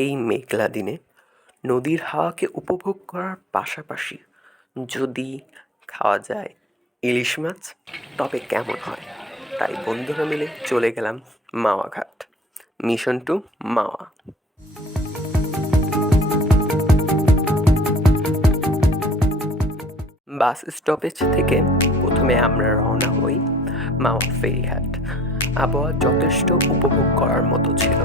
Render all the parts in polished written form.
এই মেঘলা দিনে নদীর হাওয়াকে উপভোগ করার পাশাপাশি যদি খাওয়া যায় ইলিশ মাছ তবে কেমন হয়। তাই বন্ধুরা মিলে চলে গেলাম মাওয়া ঘাট। Mission to Mawa. Bus stoppage থেকে প্রথমে আমরা রওনা হই মাওয়া ফেরিঘাট। আবহাওয়া যথেষ্ট উপভোগ করার মতো ছিল।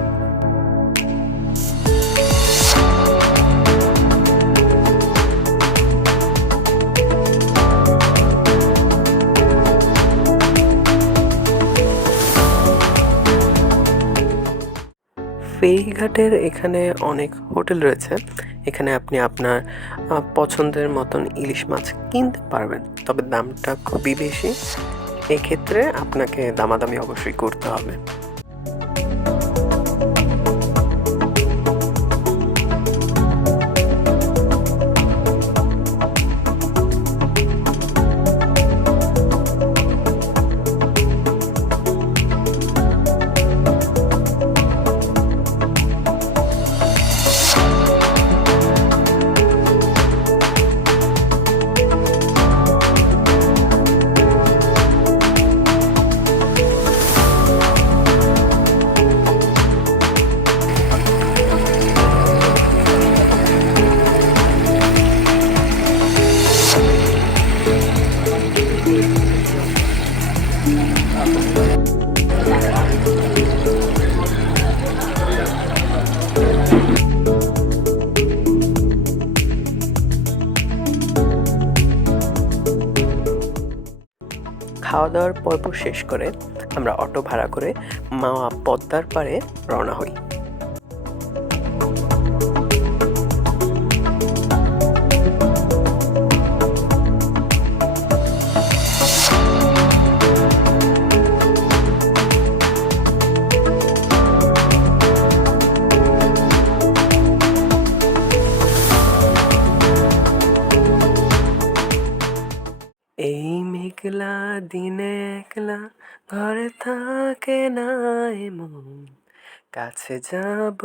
ফেরিঘাটের এখানে অনেক হোটেল রয়েছে। এখানে আপনি আপনার পছন্দের মতন ইলিশ মাছ কিনতে পারবেন, তবে দামটা খুবই বেশি। এক্ষেত্রে আপনাকে দামাদামি অবশ্যই করতে হবে। খাওয়া দাওয়ার পর্ব শেষ করে আমরা অটো ভাড়া করে মাওয়া পদ্মার পাড়ে রওনা হই। এই মেঘলা দিনে একলা ঘরে থাকে না এমন, কাছে যাব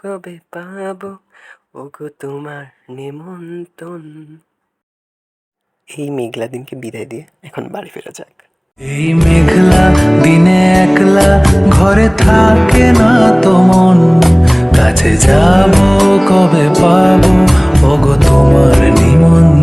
কবে পাবো ওগো তোমার নিমন্ত্রণ। এই মেঘলা দিনকে বিদায় দিয়ে এখন বাড়ি ফেরা যাক। এই মেঘলা দিনে একলা ঘরে থাকে না তো মন, কাছে যাব কবে পাবো ওগো তোমার নিমন্ত্রণ।